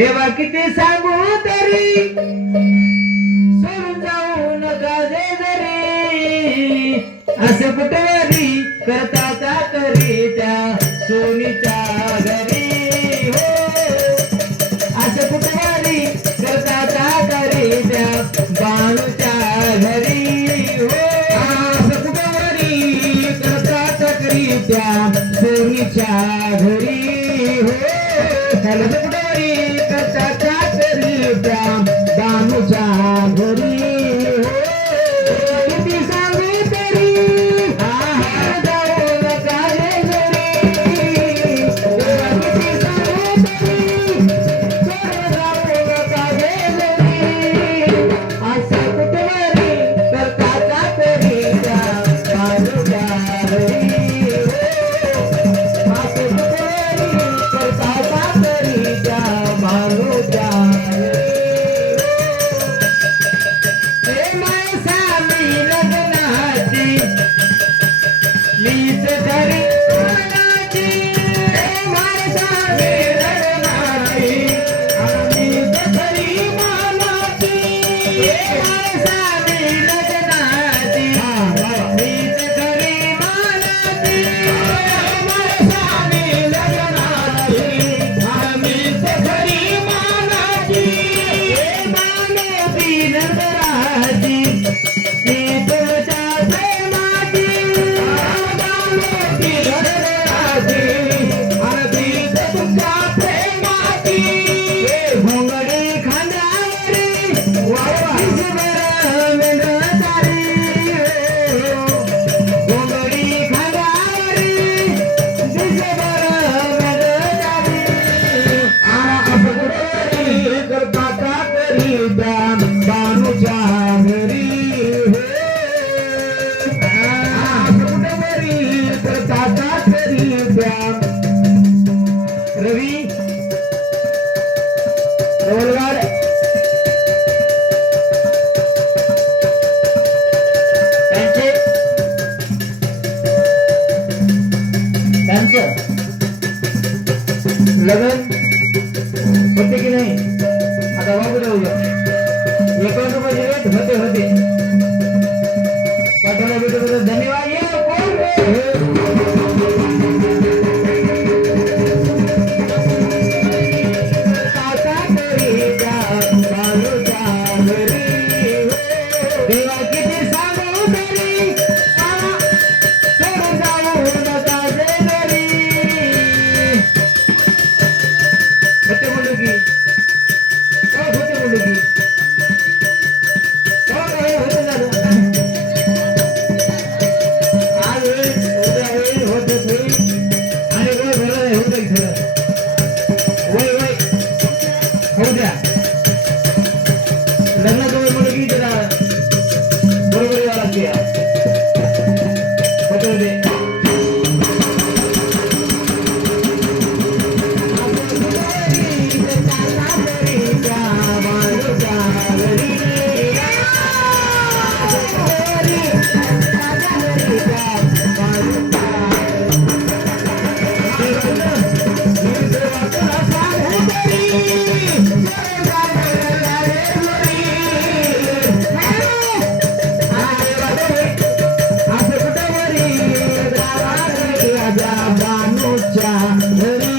देवा किती सांगू तरी सोडून जाऊ नका जे जरी असे कुठेतरी करता तरी त्या सोनीच्या घरी हो असे कुठेतरी करता तरी त्या बाणूच्या घरी हो असं कुठेतरी करता तरी त्या सोनीच्या घरी हो कुठेतरी करता तरी त्या बाणूच्या घरी किती सांगू तरी जाऊ नका रे घरी किती सांगू तरी जाऊ नका रे घरी असं कुठेतरी करता तरी त्या बाणूच्या घरी असं कुठेतरी करता तरी त्या बाणूच्या मीच धरी मानाची माणसाने लढणारी मीच धरी मानाची माणसाने लढणारी मीच धरी मानाची माणसाने लढणारी मीच धरी मानाची मानवी नगराची मी तुझ्या प्रेमाची घोंगडी खांद्यावरी घोंगडी खांद्यावरी करता तरी त्या बाणूच्या घरी करता तरी त्या रवी रोलगाड त्यांचं लग्न होते की नाही आता वागू राहूया 51 रुपये होते पाठवला भेटू धन्यवाद ये कोण देवा किती सांगू तरी सोडून जाऊ नका जे घरी होते बोलू की होते बोलू की होते झालं आज होईल होते होईल आणि वेळ भरलं होतं इथं वय वय होऊ द्या लग्नाचं वय बोलू की जरा बरोबर यावं लागते होते होते घरी